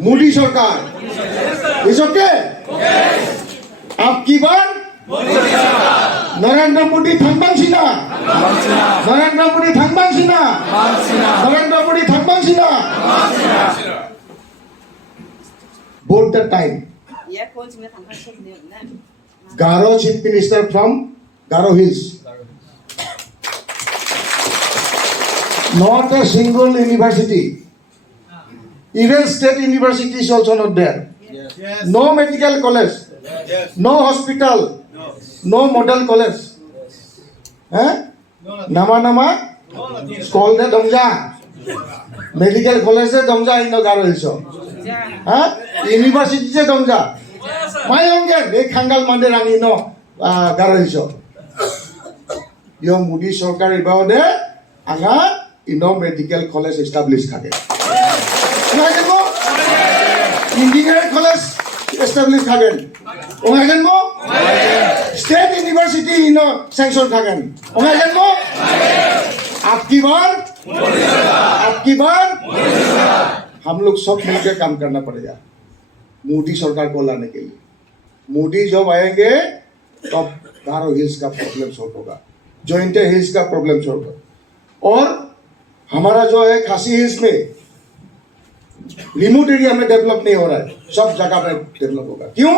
मोदी सरकार is okay अब की बार Narendra Modi थांबांसिना Narendra Modi थांबांसिना Narendra Modi थांबांसिना both the time Garo chief minister from Garo Hills not a single university even state university is also not there no medical college no hospital no model college nama school de dongja medical college de dongja in the Garo Hills university de dongja Mayongge de khangal mande rangi no Garo Hills yo Modi sarkar ibao de aga ino medical college established thake onagenmo engineering college established thaken onagenmo state university ino sanction thaken onagenmo आपकी बार हम लोग सब मिलकर काम करना पड़ेगा मोदी सरकार को लाने के लिए मोदी जब आएंगे तब गारो हिल्स का प्रॉब्लम सॉल्व होगा जॉइंट हिल्स का प्रॉब्लम सॉल्व होगा और हमारा जो है खासी हिल्स में रिमोट एरिया में डेवलप नहीं हो रहा है सब जगह पे डेवलप होगा क्यों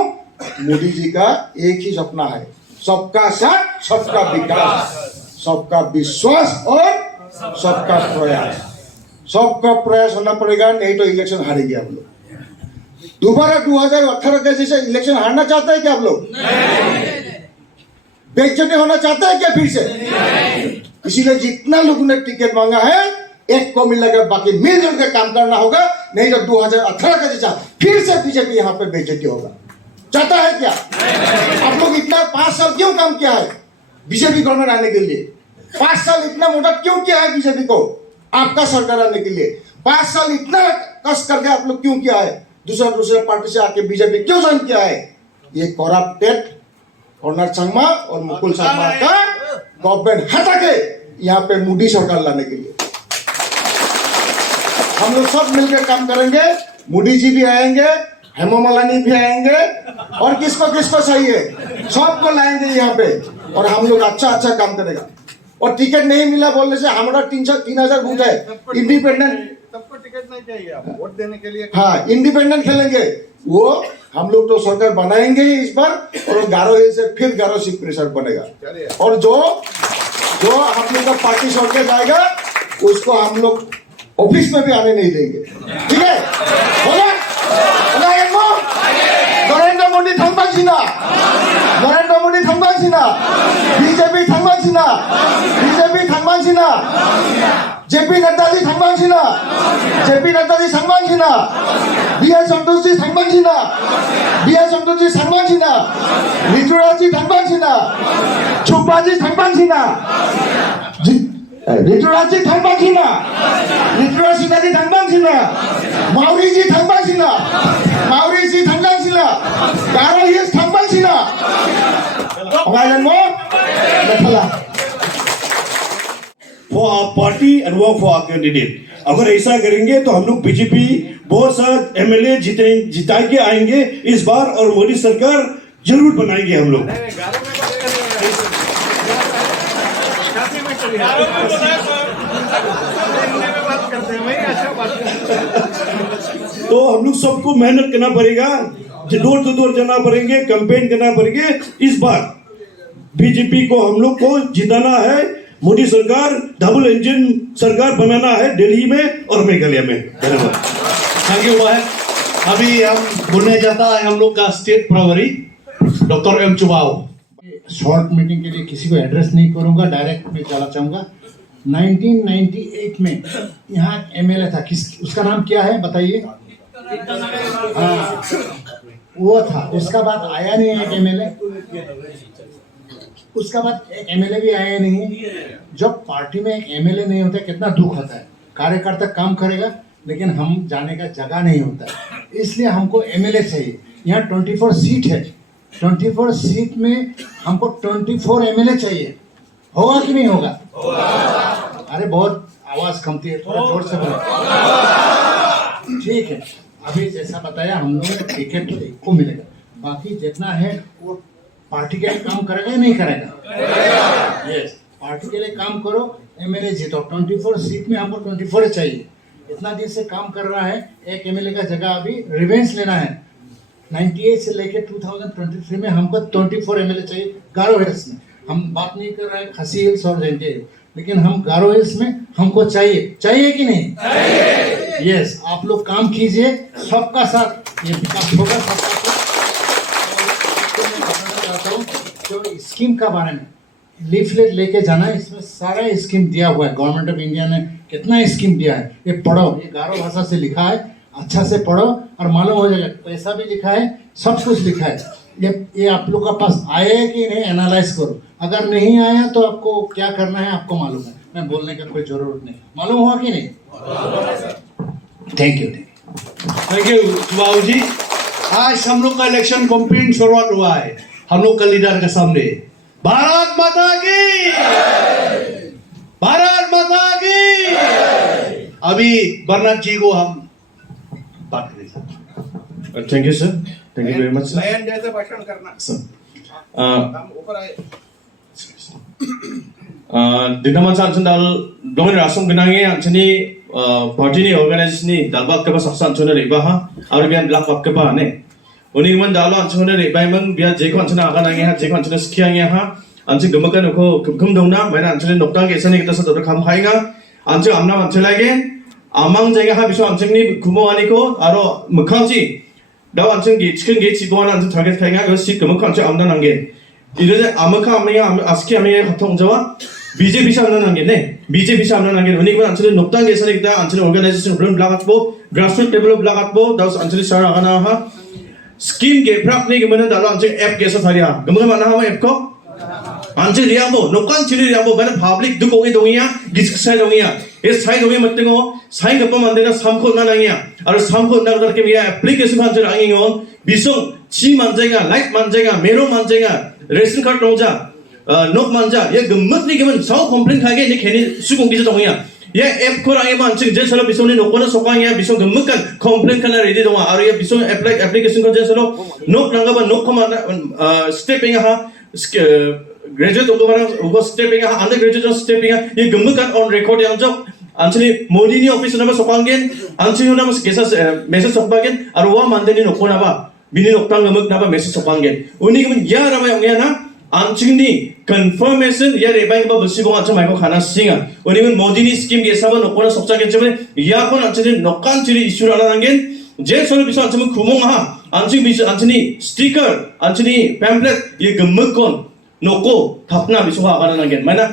मोदी जी का एक ही सपना है सबका साथ सबका विकास सबका विश्वास और सबका प्रयास होना पड़ेगा नहीं तो इलेक्शन हारेंगे आप लोग दोबारा 2018 के जैसे इलेक्शन हारना चाहते हैं क्या आप लोग बेइज्जती होना चाहते हैं क्या फिर से इसीलिए जितना लोगों ने टिकट मांगा है एक को मिलेगा बाकी मिलजुल के काम करना होगा नहीं तो 2018 का जैसा फिर से बीजेपी यहाँ पे बेइज्जती होगा चाहता है क्या आप लोग इतना 5 साल क्यों काम किया है बीजेपी गवर्नमेंट आने के लिए 5 साल इतना मोटा क्यों किया है बीजेपी को आपका सरकार आने के लिए 5 साल इतना कष्ट करके आप लोग क्यों किया है दूसरा पार्टी से आके बीजेपी क्यों ज्वाइन किया है ये करप्टेड कर्नल संगमा और मुकुल शर्मा का गवर्नमेंट हटा के यहाँ पे मोदी सरकार लाने के लिए हम लोग सब मिलकर काम करेंगे मोदी जी भी आएंगे हेमा मालिनी भी आएंगे और किसको चाहिए सबको लाएंगे यहाँ पे और हम लोग अच्छा काम करेगा और टिकट नहीं मिला बोलने से हमारा 3,000 वोट है इंडिपेंडेंट सबको टिकट नहीं चाहिए वोट देने के लिए हाँ इंडिपेंडेंट खेलेंगे वो हम लोग तो सरकार बनाएंगे ही इस बार और गारो हिल से फिर गारो चीफ मिनिस्टर बनेगा और जो हम लोग का पार्टी छोड़ के जाएगा उसको हम लोग ऑफिस में भी आने नहीं देंगे ठीक है नरेंद्र मोदी थांबांसिना बीजेपी थांबांसिना जेपी नड्डा जी थांबांसिना बीएस संतोष जी थांबांसिना ऋतुराज जी थांबांसिना चुप्पा जी थांबांसिना ऋतुराज जी थांबांसिना ऋतुराज सिन्हा जी थांबांसिना माउरी जी थांबांसिना गारो हिल्स थांबांसिना for our party and work for our candidate. अगर ऐसा करेंगे तो हम लोग बीजेपी बहुत सा एमएलए जिता के आएंगे इस बार और मोदी सरकार जरूर बनाएंगे हम लोग तो हम लोग सबको मेहनत करना पड़ेगा डोर टू डोर जाना पड़ेंगे कैंपेन करना पड़ेंगे इस बार बीजेपी को हम लोग को जिताना है मोदी सरकार डबल इंजन सरकार बनाना है दिल्ली में और मेघालय में धन्यवाद थैंक यू भाई अभी हम बोलने जाता है हम लोग का स्टेट प्रभारी डॉक्टर एम चुबाओ शॉर्ट मीटिंग के लिए किसी को एड्रेस नहीं करूंगा डायरेक्ट में चला चाहूंगा 1998 में यहाँ एमएलए था उसका नाम क्या है बताइए वो था उसका बाद आया नहीं एक एमएलए उसका बाद एक एमएलए भी आया नहीं जब पार्टी में एक एमएलए नहीं होता कितना दुख होता है कार्यकर्ता काम करेगा लेकिन हम जाने का जगह नहीं होता है इसलिए हमको एमएलए चाहिए यहाँ 24 सीट है 24 सीट में हमको 24 एमएलए चाहिए होगा कि नहीं होगा अरे बहुत आवाज कमती है थोड़ा जोर से बोलो ठीक है अभी जैसा बताया हम लोगों को टिकट तो एक को मिलेगा, बाकी जितना है वो पार्टी के लिए काम करेगा या नहीं करेगा? यस, पार्टी के लिए काम करो, एमएलए जीतो। 24 सीट में हमको 24 चाहिए। इतना दिन से काम कर रहा है, एक एमएलए का जगह अभी रिवेंस लेना है। 98 से लेके 2023 में हमको 24 एमएलए चाहिए गारो हिल्स में। हम बात नहीं कर रहे हैं खसी हिल्स और जयंती हिल्स, लेकिन हम गारो हिल्स में हमको चाहिए कि नहीं? चाहिए। यस, आप लोग काम कीजिए, सबका साथ ये विकास होगा, सबका साथ। तो मैं बताना चाहता हूँ जो स्कीम का बारे में लीफलेट लेके जाना है, इसमें सारा स्कीम दिया हुआ है। गवर्नमेंट ऑफ इंडिया ने कितना स्कीम दिया है, ये पढ़ो, ये गारो भाषा से लिखा है, अच्छा से पढ़ो और मालूम हो जाएगा। पैसा भी लिखा है, सब कुछ लिखा है। ये आप लोग का पास आया है कि नहीं, एनालाइज करो। अगर नहीं आया तो आपको क्या करना है आपको मालूम है, मैं बोलने का कोई जरूरत नहीं। मालूम हुआ कि नहीं? Thank you. थैंक यू बाबू जी। आज हम लोग का इलेक्शन कैंपेन शुरुआत हुआ है हम लोग का लीडर के सामने। भारत माता की, भारत माता की। अभी बर्नाड जी को हम बात करेंगे। Thank you sir, thank you very much sir. बयान जैसे भाषण करना सर हम ऊपर आए दिनामा चांचन दाल दोन रासम गनांगे आंचनी पार्टी नि ऑर्गेनाइजेशन नि दालबाक के पास आंचन रेबा हा और बियान ब्लॉक पक के पा ने उनी मन दालो आंचन रेबा मन बिया जेको आंचन आगा नांगे हा जेको आंचन स्कियांगे हा आंचन गमका नको खम दंना मैंने आंचन नोक्ता के सने के तस दर खाम खाइगा आंचन आमना आंचन लागे आमांग जायगा हा बिसो आंचन नि खुमोआनी को आरो मखांची दाव आंचन गे चिकन गे चिबोना आंचन टारगेट खाइगा गो सीट गमका आंचन आमना नांगे 이러다 아마카 아스키 아메 같은 자와 BJP 사 안나 난게 BJP 사 안나 난게 우니가 안치는 높단 계산에 있다 안치는 오르가나이제이션 그런 블라갓보 grassroots level 블라갓보 다우스 안치는 사라 하나 하 스킨 게 프락니 그러면 달로 안치 앱 계산 사리야 그러면 만나 하면 앱 거 안치 리아보 녹간 치리 리아보 만은 public 두고기 동이야 기sk 사이 동이야 이 사이 동이 맞등어 사이 급바 만데나 삼코 나랑이야 아로 삼코 나가 그렇게 미야 애플리케이션 한줄 앙이온 비송 지 만제가 라이트 만제가 메로 만제가 ration card नौजा नोक मांजा ये गम्मत नहीं केवल साउ कंप्लेंट खागे ने खेने सुकुंग किसे दोंगिया ये ऐप को रांगे मानसिक जे सलो बिसों ने नोको ना सोकांगिया बिसों गम्मत का कंप्लेंट करना रेडी दोंगा और ये बिसों एप्लीकेशन को जे सलो नोक लंगा बा नोक कमाना स्टेपिंग हा ग्रेजुएट उनको स्टेपिंग हा अंडर ग्रेजुएट स्टेपिंग हा ये गम्मत का on record yang jok anchini modi ni office na ba sokangen anchini na ba kesa message sokangen और वो मानदेनी नोको ना बा बिनी नोक्तांग गमक ना बा मैसेज सोपांगे उन्हीं के या रमा योंगे ना आंचिंगनी कंफर्मेशन या रेबाइंग बा बसिबो आंचा माइको खाना सिंगा उन्हीं में मोदी नि स्कीम के साबा नोकोना सबचा के चबे या कोन आंचिनी नोकान चिरी इशू राना नांगेन जे सोलो बिसो आंचम खुमोंग हा आंचिंग बिसो आंचिनी स्टिकर आंचिनी पैम्पलेट ये गमक कोन नोको थापना बिसो हा आगाना नांगेन माना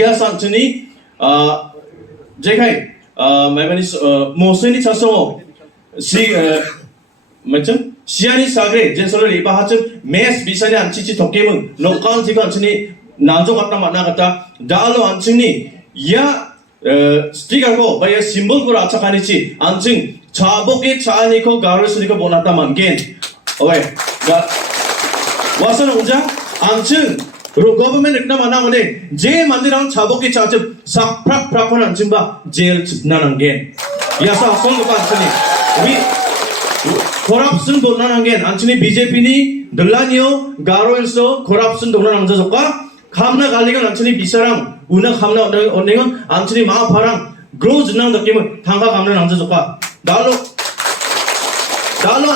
या सांचिनी जेखाय माइबानि मोसेनि चासो सी macam siani sagre jensolo riba hachum mes bisani anchichi tokemun lokal jiga anchini nanjo katna mana kata dalo anchini ya sticker ko ba ya symbol ko achakani chi anching chaboke chani ko garosuni ko bonata mangen oy wasan unja anching ro government ikna mana ngode je mandirang chaboke chachum sakprak prakon anchimba jail chipna nangen ya sa song ko anchini we corruption दोना नांगेन अंचनी BJP नी दलानियो गारो इल्सो corruption दोना नांगजा जोका खामना गालिगन अंचनी बिसारां उना खामना ओनेगन अंचनी मा फारां grows नांग दकेम थांगा खामना नांगजा जोका दालो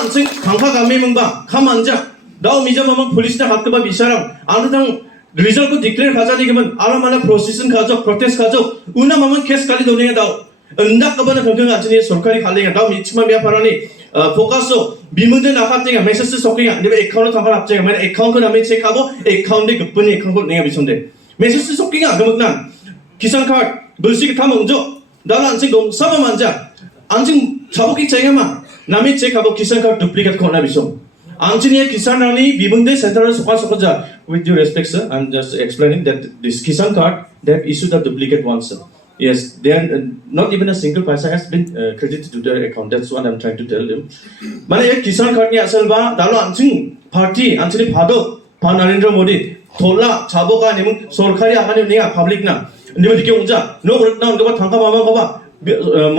अंचनी थांगा गामे mamba खाम अंजा दाव मिजा मामा पुलिस ना हातबा बिसारां आनुथां रिजल्ट को डिक्लेयर खाजानि गेमन आला माला प्रोसेसन खाजो प्रोटेस्ट खाजो उना मामा केस खाली दोने दाव अंदा कबना खंगन अंचनी सरकारी खालिगा दाव मिचमा बिया फारानि फोकसो बिमुंजे नाखातिगा मेसेज सोकिगा नेबे अकाउंट थांगा आपजेगा माने अकाउंट को नामे चेक खाबो अकाउंट दे गपनि अकाउंट को नेगा बिसोंदे मेसेज सोकिगा गमकना किसान कार्ड बुलसिग थामंजो दाला अंसिं गम सब मानजा अंसिं छाबोकि चेगामा नामे चेक खाबो किसान कार्ड डुप्लीकेट खोना बिसो अंसिनि किसान रानी बिमुंजे central सोका सोकजा with due respect sir I'm just explaining that this kisan card they have issued a duplicate one sir yes, they are not even a single paisa has been credited to their account. That's what I'm trying to tell them. माने ये किसान card नि असल बा दालो अंचिं party अंचिनि fado पा नरेंद्र मोदी थोला छाबोका निमु सरकारी आखानि निया पब्लिक ना निमु दिके उजा नो रत्ना उनका थांका मामा बाबा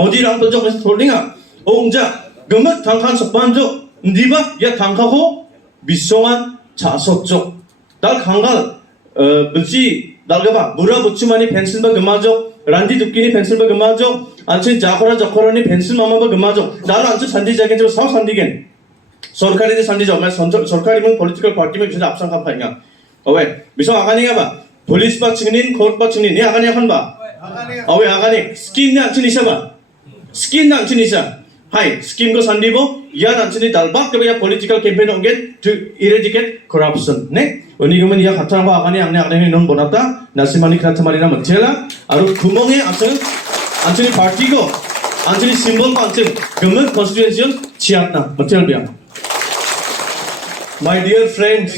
मोदी राम तो जो थोलिंगा ओ उजा gemet tangkan sepanjok ndiba ya tangkako bisongan jasotjok dal kangal belci dalgaba mura butchumani pencil ba gemajo randi dukini pencil ba gemajo anche jakora jakorani pencil mama ba gemajo dal anche sandi jage jo sam sandigen सरकारी जे संधि जमा सरकारी में political party में बिसोर आपsang खापाइगा away बिसोर आगानिगा बा police बा चिंगनिन कोर्ट बा चिंगनिन ने आगानि खन बा अवे आगानि स्कीम ना चिनिसा बा स्कीम ना चिनिसा हाय स्कीम को संधिबो या नांचिनि दालबा के या पॉलिटिकल कैंपेन होंगे टू इरेडिकेट करप्शन ने उनिगमन या खाथाबा आगानि आंने आगानि नन बनाता नासिमानि खाथामारिना मोनसेला आरो खुमंगे आसं आंचनि पार्टी को आंचनि सिम्बल को आंचनि गमन कॉन्स्टिट्यूएंसी छियातना मोनसेल बिया My dear friends,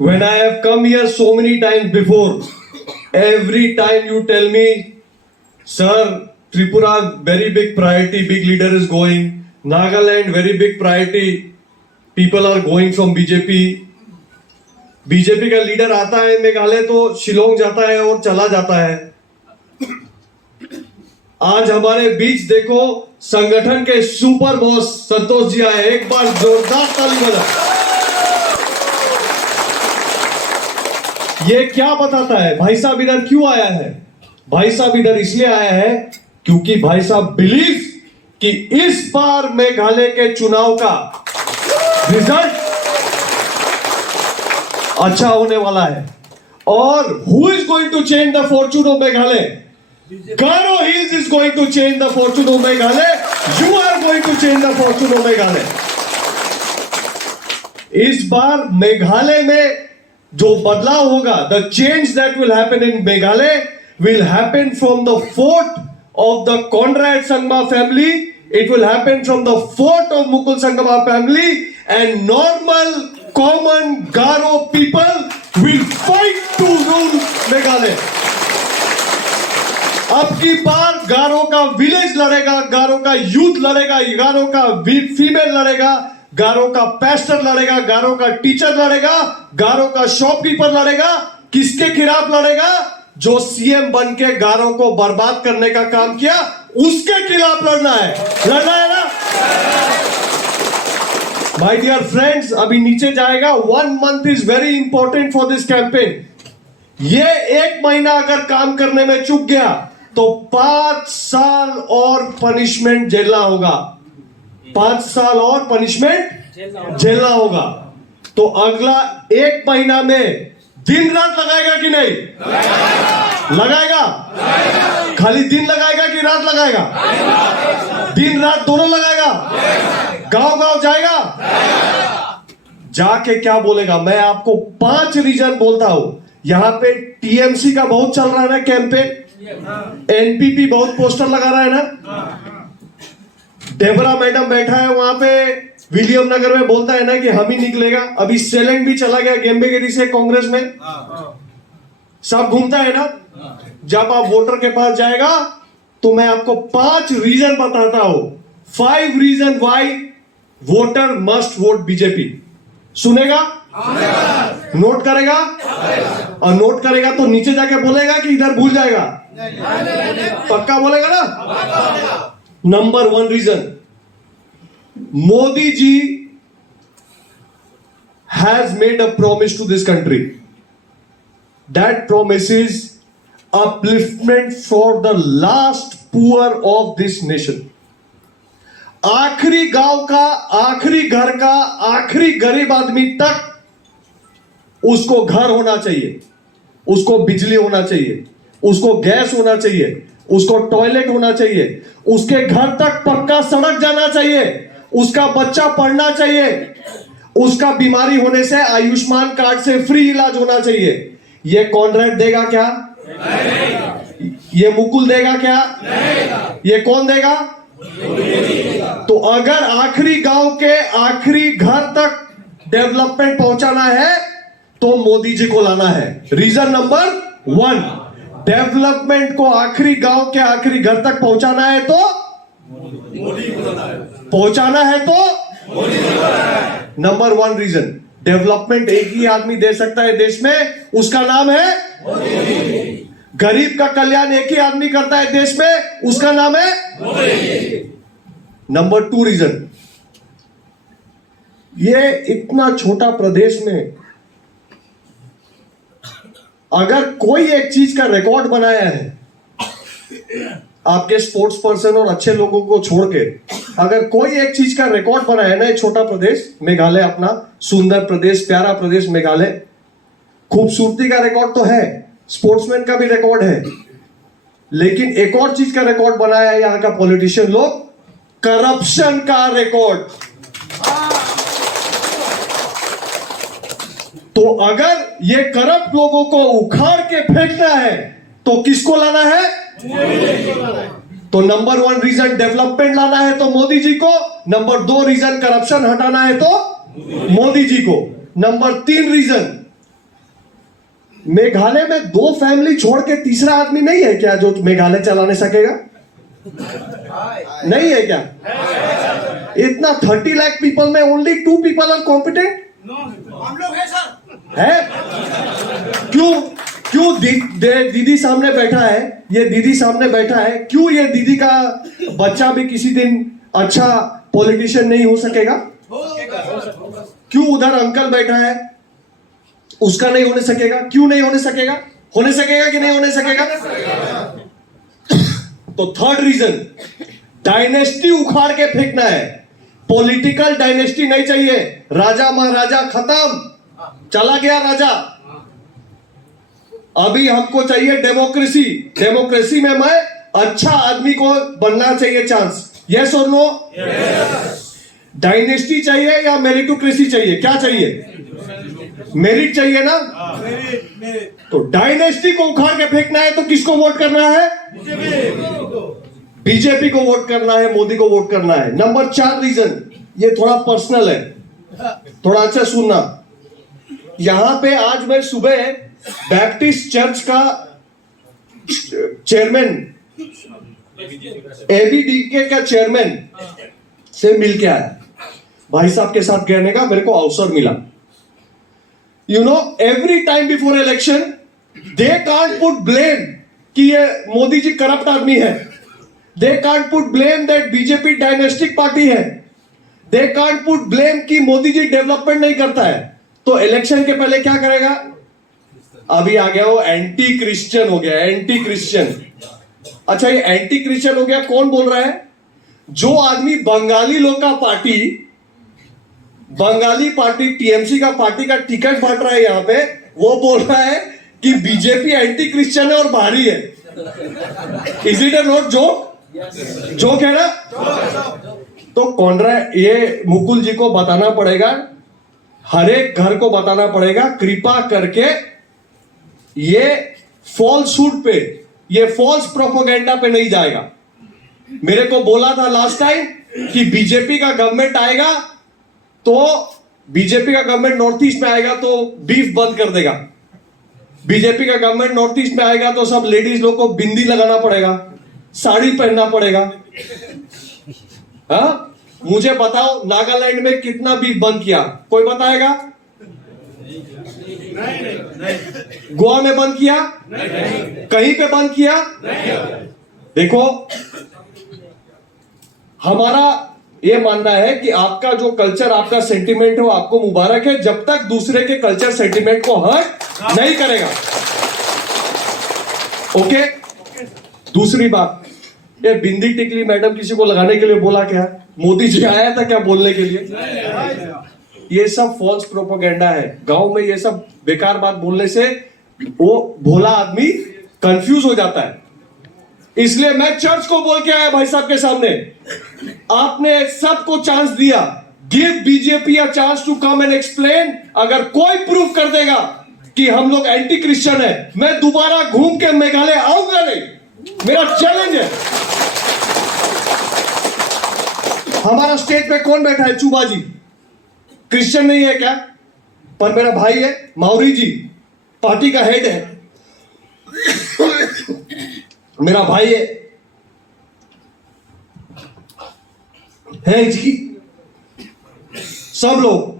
when I have come here so many times before, every time you tell me, sir, Tripura very big priority, big leader is going, Nagaland very big priority, people are going from BJP. BJP का leader आता है मेघालय तो शिलोंग जाता है और चला जाता है। आज हमारे बीच देखो संगठन के सुपर बॉस संतोष जी आए, एक बार जोरदार ताली बजा। ये क्या बताता है भाई साहब इधर क्यों आया है? भाई साहब इधर इसलिए आया है क्योंकि भाई साहब बिलीव कि इस बार मेघालय के चुनाव का रिजल्ट अच्छा होने वाला है। और who is going to change the fortune of Meghalaya? Garo Hills is going to change the fortune of Meghalaya. You are going to change the fortune of Meghalaya. इस बार मेघालय में जो बदलाव होगा, the change that will happen in Meghalaya will happen from the fort of the Conrad Sangma family. It will happen from the fort of Mukul Sangma family, and normal, common Garo people will fight to rule Meghalaya. अब की बार गारो का village लड़ेगा, गारो का youth लड़ेगा, गारो का female लड़ेगा, गारो का Pasteur लड़ेगा, गारो का टीचर लड़ेगा, गारो का शॉपकीपर लड़ेगा। किसके खिलाफ लड़ेगा? जो सीएम बन के गारो को बर्बाद करने का काम किया, उसके खिलाफ लड़ना है ना? माय डियर फ्रेंड्स, अभी नीचे जाएगा। 1 month is very important for this campaign. ये 1 महीना अगर काम करने में चूक गया तो 5 साल और पनिशमेंट झेलना होगा। 5 साल और पनिशमेंट झेलना होगा। तो अगला 1 महीना में दिन रात लगाएगा कि नहीं? लगाएगा। खाली दिन लगाएगा कि रात लगाएगा? दिन रात दोनों लगाएगा। गांव गांव जाएगा। जाके क्या बोलेगा? मैं आपको 5 रीजन बोलता हूं। यहां पे टीएमसी का बहुत चल रहा है ना कैंपेन, एनपीपी बहुत पोस्टर लगा रहा है ना। डेबरा मैडम बैठा है वहां पे विलियम नगर में, बोलता है ना कि हम ही निकलेगा। अभी सेलेंग भी चला गया गेम्बेगिरी से कांग्रेस में, सब घूमता है ना। जब आप वोटर के पास जाएगा तो मैं आपको 5 रीजन बताता हूं। 5 reason why voter must vote BJP. सुनेगा? नोट करेगा? और नोट करेगा तो नीचे जाके बोलेगा कि इधर भूल जाएगा? पक्का बोलेगा ना? Number 1 reason, Modi ji has made a promise to this country. That promise is upliftment for the last poor of this nation. आखिरी गांव का, आखिरी घर का, आखिरी गरीब आदमी तक उसको घर होना चाहिए, उसको बिजली होना चाहिए, उसको गैस होना चाहिए, उसको टॉयलेट होना चाहिए, उसके घर तक पक्का सड़क जाना चाहिए, उसका बच्चा पढ़ना चाहिए, उसका बीमारी होने से आयुष्मान कार्ड से फ्री इलाज होना चाहिए। ये कॉन्ट्रैक्ट देगा क्या? ये मुकुल देगा क्या? ये कौन देगा? तो अगर आखिरी गांव के आखिरी घर तक डेवलपमेंट पहुंचाना है तो मोदी जी को लाना है। रीजन नंबर 1, डेवलपमेंट को आखिरी गांव के आखिरी घर तक पहुंचाना है तो नंबर 1 रीजन, डेवलपमेंट एक ही आदमी दे सकता है देश में, उसका नाम है मोदी। गरीब का कल्याण एक ही आदमी करता है देश में, उसका नाम है मोदी। नंबर 2 रीजन, ये इतना छोटा प्रदेश में अगर कोई एक चीज का रिकॉर्ड बनाया है, आपके स्पोर्ट्स पर्सन और अच्छे लोगों को छोड़ के अगर कोई एक चीज का रिकॉर्ड बनाया है ना, एक छोटा प्रदेश मेघालय, अपना सुंदर प्रदेश, प्यारा प्रदेश मेघालय, खूबसूरती का रिकॉर्ड तो है, स्पोर्ट्समैन का भी रिकॉर्ड है, लेकिन एक और चीज का रिकॉर्ड बनाया है यहां का पॉलिटिशियन लोग, करप्शन का रिकॉर्ड। तो अगर ये करप्ट लोगों को उखाड़ के फेंकना है तो किसको लाना है? तो नंबर 1 रीजन डेवलपमेंट लाना है तो मोदी जी को, नंबर 2 रीजन करप्शन हटाना है तो मोदी जी को, नंबर 3 रीजन, मेघालय में 2 फैमिली छोड़ के तीसरा आदमी नहीं है क्या जो मेघालय चलाने सकेगा? नहीं है क्या? इतना 30 लाख पीपल में ओनली 2 पीपल आर कॉम्पिटेंट हम लोग हैं सर। है? क्यों दीदी सामने बैठा है, ये दीदी सामने बैठा है, क्यों ये दीदी का बच्चा भी किसी दिन अच्छा पॉलिटिशियन नहीं हो सकेगा? क्यों उधर अंकल बैठा है, उसका नहीं होने सकेगा? क्यों नहीं होने सकेगा? होने सकेगा कि नहीं होने सकेगा? तो थर्ड रीजन, डायनेस्टी उखाड़ के फेंकना है, पॉलिटिकल डायनेस्टी नहीं चाहिए, राजा महाराजा खत्म, चला गया राजा, अभी हमको चाहिए डेमोक्रेसी। डेमोक्रेसी में मैं अच्छा आदमी को बनना चाहिए चांस, यस और नो? डायनेस्टी चाहिए या मेरिटोक्रेसी चाहिए? क्या चाहिए? मेरिट चाहिए ना? तो डायनेस्टी को उखाड़ के फेंकना है तो किसको वोट करना है? बीजेपी को वोट करना है, मोदी को वोट करना है। नंबर 4 रीजन, ये थोड़ा पर्सनल है, थोड़ा अच्छा सुनना। यहां पे आज मैं सुबह बैप्टिस्ट चर्च का चेयरमैन, एबीडीके का चेयरमैन से मिल के आया, भाई साहब के साथ कहने का मेरे को अवसर मिला। You know, every time before election they can't put blame कि ये मोदी जी करप्ट आदमी है, they can't put blame that BJP dynastic party है, दे कांट पुट ब्लेम कि मोदी जी डेवलपमेंट नहीं करता है। तो इलेक्शन के पहले क्या करेगा? अभी आ गया वो एंटी क्रिश्चियन हो गया, एंटी क्रिश्चियन। अच्छा, ये एंटी क्रिश्चियन हो गया, कौन बोल रहा है? जो आदमी बंगाली लोग का पार्टी, बंगाली पार्टी टीएमसी का पार्टी का टिकट बांट रहा है यहां पे, वो बोल रहा है कि बीजेपी एंटी क्रिश्चियन है और भारी है। Is it a not joke? Joke है ना? तो कौन रहा है? ये मुकुल जी को बताना पड़ेगा, हर एक घर को बताना पड़ेगा, कृपा करके ये फॉल्सहुड पे, ये फॉल्स प्रोपोगेंडा पे नहीं जाएगा। मेरे को बोला था लास्ट टाइम कि बीजेपी का गवर्नमेंट आएगा तो, बीजेपी का गवर्नमेंट नॉर्थ ईस्ट में आएगा तो बीफ बंद कर देगा, बीजेपी का गवर्नमेंट नॉर्थ ईस्ट में आएगा तो सब लेडीज लोग को बिंदी लगाना पड़ेगा, साड़ी पहनना पड़ेगा। हाँ, मुझे बताओ नागालैंड में कितना बीफ बंद किया? कोई बताएगा? गोवा में बंद किया? कहीं पे बंद किया? देखो, हमारा ये मानना है कि आपका जो कल्चर, आपका सेंटिमेंट है वो आपको मुबारक है, जब तक दूसरे के कल्चर सेंटिमेंट को हर्ट नहीं करेगा। ओके? दूसरी बात, ये बिंदी टिकली मैडम किसी को लगाने के लिए बोला क्या? मोदी जी आया था क्या बोलने के लिए? ये सब फॉल्स प्रोपोगेंडा है। गांव में ये सब बेकार बात बोलने से वो भोला आदमी कंफ्यूज हो जाता है। इसलिए मैं चर्च को बोल के आया भाई साहब के सामने, आपने सबको चांस दिया, give BJP a chance to come and explain. अगर कोई प्रूफ कर देगा कि हम लोग एंटी क्रिश्चियन है, मैं दोबारा घूम के मेघालय आऊंगा नहीं, मेरा चैलेंज है। हमारा स्टेज पे कौन बैठा है? चूबा जी क्रिश्चियन नहीं है क्या? पर मेरा भाई है, माउरी जी पार्टी का हेड है, मेरा भाई है जी, सब लोग।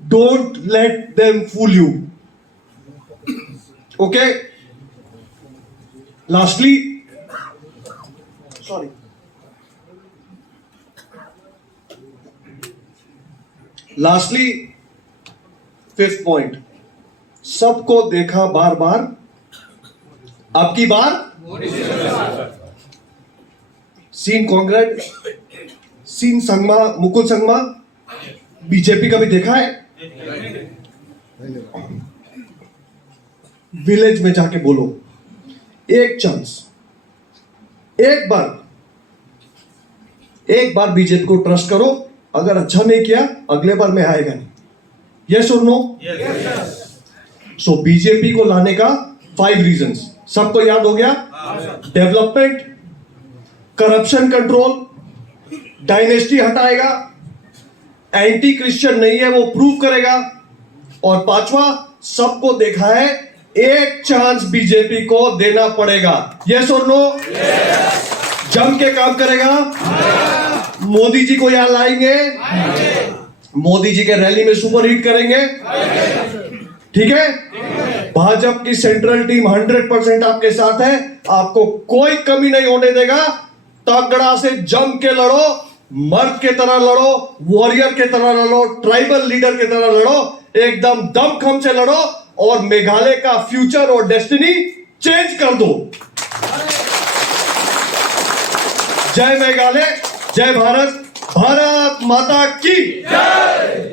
Don't let them fool you. Okay? Lastly, sorry, lastly 5th point, सबको देखा बार बार, अब की बार सीन कांग्रेस, सीन संगमा, मुकुल संगमा, बीजेपी का भी देखा है। विलेज में जाके बोलो, एक चांस, एक बार बीजेपी को ट्रस्ट करो, अगर अच्छा नहीं किया अगले बार में आएगा नहीं। यस और नो? सो बीजेपी को लाने का 5 रीजंस सबको याद हो गया? डेवलपमेंट, करप्शन कंट्रोल, डायनेस्टी हटाएगा, एंटी क्रिश्चियन नहीं है वो प्रूव करेगा, और 5वां, सबको देखा है, एक चांस बीजेपी को देना पड़ेगा। यस और नो? जम के काम करेगा, मोदी जी को यहां लाएंगे, मोदी जी के रैली में सुपर हिट करेंगे, ठीक है? भाजपा की सेंट्रल टीम 100% आपके साथ है, आपको कोई कमी नहीं होने देगा। तगड़ा से जम के लड़ो, मर्द के तरह लड़ो, वॉरियर के तरह लड़ो, ट्राइबल लीडर के तरह लड़ो, एकदम दमखम से लड़ो और मेघालय का फ्यूचर और डेस्टिनी चेंज कर दो। जय मेघालय, जय भारत, भारत माता की जय।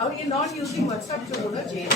और ये नॉट यूजिंग व्हाट्सएप जो बोला चेंज